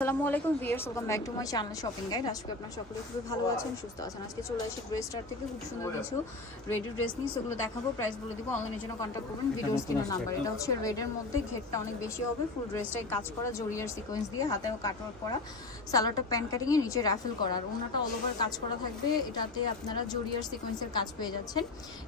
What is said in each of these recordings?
আসসালামু আলাইকুম viewers, welcome back to my channel shopping guide. আজকে আপনারা সকলে খুবই ভালো আছেন, সুস্থ আছেন। আজকে চলে আসি ড্রেস স্টার থেকে খুব সুন্দর কিছু রেডি ড্রেস নিয়ে, সেগুলো দেখাবো, প্রাইস বলে দিব। অনলাইনের জন্য কন্ট্যাক্ট করবেন ভিডিও স্ক্রিনের নাম্বার। এটা হচ্ছে রেডের মধ্যে, ঘেরটা অনেক বেশি হবে, ফুল ড্রেসটাই কাজ করা, জরিয়ার সিকোয়েন্স দিয়ে, হাতেও কাটওয়ার্ক করা, সালোয়ারটা প্যান্ট কাটিং এ নিচে রাফেল করা, আর ওনাটা অল ওভার কাজ করা থাকবে। এটাতে আপনারা জরিয়ার সিকোয়েন্সের কাজ পেয়ে যাচ্ছেন।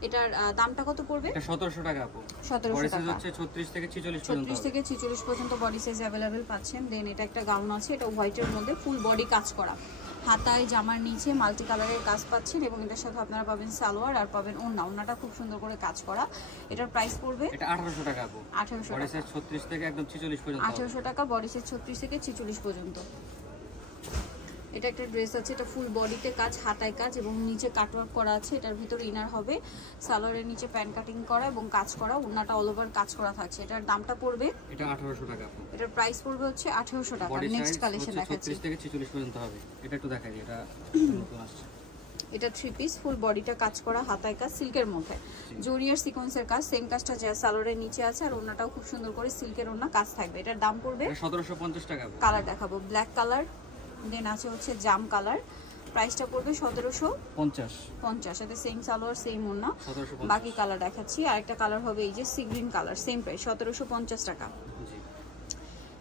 এটার দামটা কত পড়বে? এটা 1700 টাকা আপু। 1700 টাকা হচ্ছে 36 থেকে 46 পর্যন্ত। 36 থেকে 46 পর্যন্ত বডি সাইজ अवेलेबल পাচ্ছেন। দেন এটা একটা গাউন আছে, এটা হোয়াইটের মধ্যে, ফুল বডি কাজ করা, হাতায় জামার নিচে মাল্টি কালারের কাজ পাচ্ছেন, এবং এটার সাথে আপনারা পাবেন সালোয়ার আর পাবেন ওড়না। ওড়নাটা খুব সুন্দর করে কাজ করা। এটার প্রাইস পড়বে এটা 1800 টাকা আপু। 1800 বডি সাইজ 36 থেকে একদম 46 পর্যন্ত। 1800 টাকা, বডি সাইজ 36 থেকে 46 পর্যন্ত। এটা একটা ড্রেস আছে, এটা ফুল বডিতে কাজ, হাতায় কাজ এবং নিচে কাটওয়ার্ক করা আছে। এটার ভিতরে ইনার হবে, সালোয়ারের নিচে প্যান্ট কাটিং করা এবং কাজ করা, ওড়নাটা অল ওভার কাজ করা থাকছে। এটার দামটা পড়বে এটা 1800 টাকা আপু। এটার প্রাইস পড়বে হচ্ছে 1800 টাকা। নেক্সট কালেকশন দেখাচ্ছি, 36 থেকে 46 পর্যন্ত হবে। এটা একটু দেখাই, এটা নতুন আসছে। এটা থ্রি পিস, ফুল বডিটা কাজ করা, হাতায় কাজ, সিল্কের মধ্যে জরিয়ার সিকোয়েন্সের কাজ, সেম কাজটা যা সালোয়ারের নিচে আছে, আর ওড়নাটাও খুব সুন্দর করে সিল্কের ওড়না কাজ থাকবে। এটার দাম পড়বে 1750 টাকা। কালার দেখাবো, ব্ল্যাক কালার, দেন আছে হচ্ছে জাম কালার। প্রাইসটা পড়বে 1750। এতে সেম সালোয়ার, সেম ওড়না। বাকি কালার দেখাচ্ছি। আরেকটা কালার হবে এই যে sea green colour, same price 1750 টাকা।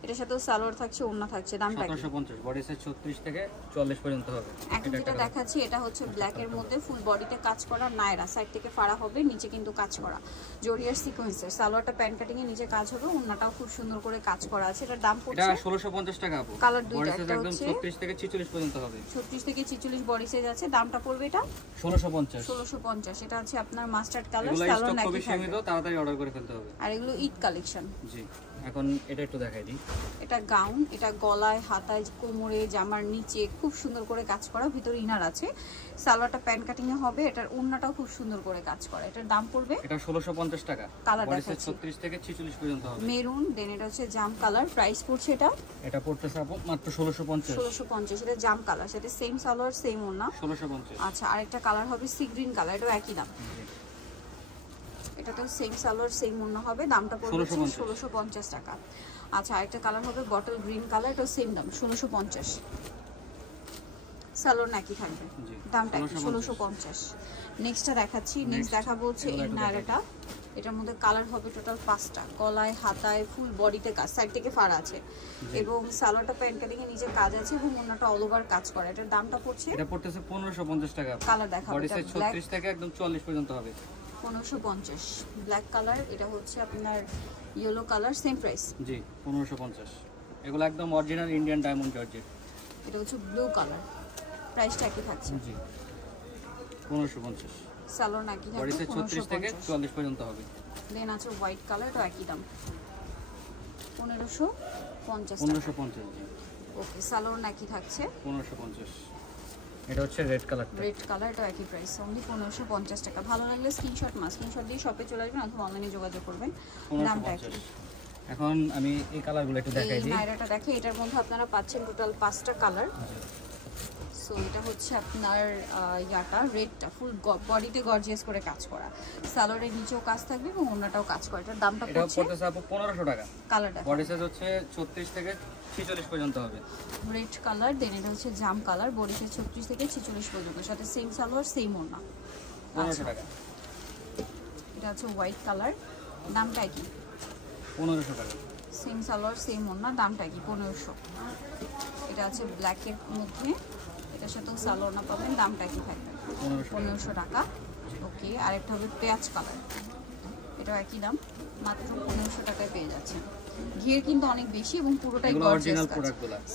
এটার সাথে সালোয়ার থাকছে, ওড়না থাকছে। দামটা 1750, বডি সাইজ 36 থেকে 44 পর্যন্ত হবে। এখন যেটা দেখাচ্ছি এটা হচ্ছে ব্ল্যাক এর মধ্যে, ফুল বডিতে কাজ করা, নায়রা সাইড থেকে ফাড়া হবে, নিচে কিন্তু কাজ করা, জরিয়ার সিকোয়েন্সের, সালোয়ারটা প্যান্ট কাটিং এ নিচে কাজ হবে, ওড়নাটাও খুব সুন্দর করে কাজ করা আছে। এটার দাম পড়ছে এটা 1650 টাকা আপু। কালার দুইটা, এটা একদম 36 থেকে 46 পর্যন্ত হবে। 36 থেকে 46 বডি সাইজ আছে। দামটা পড়বে এটা 1650। এটা আছে আপনার মাস্টার্ড কালার, সালোয়ার নাকি খুবই সীমিত, তাড়াতাড়ি অর্ডার করে ফেলতে হবে। আর এগুলো ঈদ কালেকশন। জি, এখন এটা একটু দেখাই দিই। এটা গাউন, এটা গলায়, হাতায়, কোমরে, জামার নিচে খুব সুন্দর করে কাজ করা, ভিতরে ইনার আছে, সালোয়ারটা প্যান্ট কাটিং এ হবে। এটার ওড়নাটাও খুব সুন্দর করে কাজ করা। এটার দাম পড়বে এটা 1650 টাকা। কালার বডি সাইজ 36 থেকে 46 পর্যন্ত হবে। মেরুন, দেন এটা হচ্ছে জাম কালার। প্রাইস পড়ছে এটা পড়তেছে আপু মাত্র 1650। এটা জাম কালার, সাথে সেম সালোয়ার, সেম ওড়না, 1650। আচ্ছা, আরেকটা কালার হবে সি গ্রিন কালার, এটাও একই দাম। এটাতেও সেম সালোয়ার, সেম ওড়না হবে। দামটা পড়বে 1650 টাকা। আচ্ছা, আরেকটা কালার হবে বটল গ্রিন কালার, এটাও সেম দাম 1650। সালোয়ার নাকি থাকবে, দামটা 1650। নেক্সটটা দেখাচ্ছি। নেক্সট দেখাবো হচ্ছে এই নায়রাটা। এটার মধ্যে কালার হবে টোটাল 5টা, গলায়, হাতায়, ফুল বডিতে কাজ, সাইড থেকে ফাড়া আছে, এবং সালোয়ারটা প্যান্ট কাটিং এ নিচে কাজ আছে, এবং ওড়নাটা অল ওভার কাজ করা। এটার দামটা পড়ছে এটা পড়তেছে 1550 টাকা। কালার দেখাবো, বডি সাইজ 36 থেকে একদম 44 পর্যন্ত হবে। 1550 ব্ল্যাক কালার। এটা হচ্ছে আপনার ইয়েলো কালার, সেম প্রাইস। জি, 1550। এগুলো একদম অরিজিনাল ইন্ডিয়ান ডায়মন্ড জর্জেট। এটা হচ্ছে ব্লু কালার, প্রাইসটা কি থাকছে? জি, 1550। সালোয়ার নাকি থাকবে, বডি সাইজ 36 থেকে 44 পর্যন্ত হবে। দেন আছে হোয়াইট কালার, এটা একই দাম 1550। 1550। জি, ওকে, সালোয়ার নাকি থাকছে 1550। এটা হচ্ছে রেড কালার। রেড কালার, এটা একই প্রাইস, অনলি 1550 টাকা। ভালো লাগলে স্ক্রিনশট দিয়ে শপে চলে আসবেন অথবা অনলাইনে যোগাযোগ করবেন। দামটা একই। এখন আমি এই কালারগুলো একটু দেখাই দিই। নায়রাটা দেখে, এটার মধ্যে আপনারা পাচ্ছেন টোটাল 5টা কালার। সো এটা হচ্ছে আপনার ইয়াটা রেডটা, ফুল বডিতে গর্জিয়াস করে কাজ করা, সালোয়ারের নিচেও কাজ থাকবে এবং ওড়নাটাও কাজ করা। এটার দামটা পড়ছে আপু 1500 টাকা। কালারটা বডি সাইজ হচ্ছে 36 থেকে 46 পর্যন্ত হবে। রেড কালার, দেন এটা হচ্ছে জাম কালার, বডি সাইজ 36 থেকে 46 পর্যন্ত, সাথে সেম সালোয়ার, সেম ওড়না, 1500 টাকা। এটা হচ্ছে হোয়াইট কালার, দামটা কি 1500 টাকা। সেম সালোয়ার, সেম ওড়না, দামটা কি 1500। এটা আছে ব্ল্যাকের মধ্যে, এটার সাথেও সালোয়ার না পাবেন, দামটা কি থাকবে 1500 টাকা। ওকে, আরেকটা হবে পেঁয়াজ কালার, এটাও একই দাম, মাত্র 1500 টাকায় পেয়ে যাচ্ছেন। ঘিয়ের কিন্তু অনেক বেশি এবং পুরোটাই গর্জিয়াস কাজ,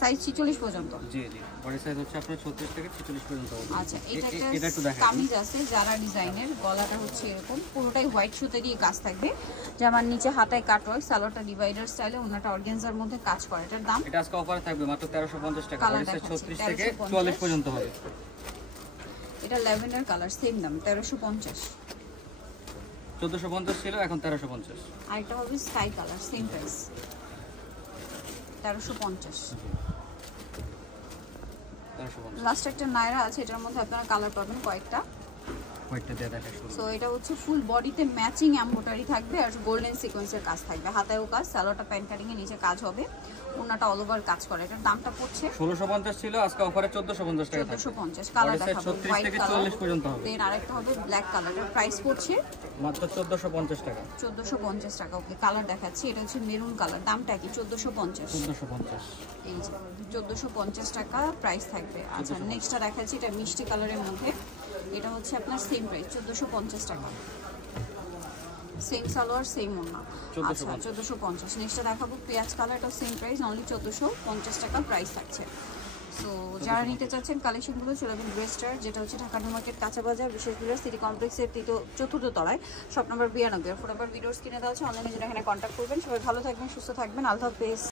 সাইজ 46 পর্যন্ত। জি জি, বডি সাইজ হচ্ছে আপনার 36 থেকে 46 পর্যন্ত হবে। আচ্ছা, এটা একটা কামিজ আছে যারা ডিজাইনের, গলাটা হচ্ছে এরকম, পুরোটাই হোয়াইট সুতা দিয়ে কাজ থাকবে, জামার নিচে হাতায় কাটওয়ার্ক, সালোয়ারটা ডিভাইডার স্টাইলে, ওনাটা অর্গানজার মধ্যে কাজ করে। এটার দাম এটা আজকে অফারে থাকবে মাত্র 1350 টাকা। বডি সাইজ 36 থেকে 44 পর্যন্ত হবে। এটা ল্যাভেন্ডার কালার, সেম দাম 1350। 1450 ছিল, এখন 1350। আরেকটা হবে sky colour, same price 1350। Last একটা নায়রা আছে, এটার মধ্যে আপনারা কালার পাবেন কয়েকটা। সো এটা হচ্ছে ফুল বডিতে ম্যাচিং এমব্রয়ডারি থাকবে আর গোল্ডেন সিকোয়েন্সের কাজ থাকবে, হাতেও কাজ, সালোয়ারটা প্যান্ট কাটিং এর নিচে কাজ হবে, ওন্নাটা অল ওভার কাজ করে। এটার দামটা পড়ছে 1650 ছিল, আজকে অফারে 1450 টাকা থাকবে। 1450। কালার দেখাবো 36 থেকে 40 পর্যন্ত হবে। দেন আরেকটা হবে ব্ল্যাক কালার, এর প্রাইস পড়ছে মাত্র 1450 টাকা। 1450 টাকা। ওকে, কালার দেখাচ্ছি, এটা হচ্ছে মেরুন কালার, দামটা কি 1450? 1450 এই যে 1450 টাকা প্রাইস থাকবে। আচ্ছা নেক্সটটা দেখাচ্ছি, এটা মিষ্টি কালারের মধ্যে, এটা হচ্ছে আপনার সেম প্রাইস 1450 টাকা, সেম সালোয়ার সেম ওন্না। আচ্ছা 1450। নেক্সটটা দেখাবো পেঁয়াজ কালার, এটা সেম প্রাইস অনলি 1450 টাকা প্রাইস থাকছে। সো যারা নিতে চাচ্ছেন কালেকশনগুলো চলে যাবেন ড্রেসটার, যেটা হচ্ছে ঢাকা নিউ মার্কেট কাঁচা বাজার বিশেষ বিলাস সিটি কমপ্লেক্সের চতুর্থ তলায়, shop number 92। Phone number videos কিনে দেওয়া আছে, অনলাইনে যেটা এখানে কন্ট্যাক্ট করবেন। সবাই ভালো থাকবেন, সুস্থ থাকবেন, আল্লাহ হাফেজ।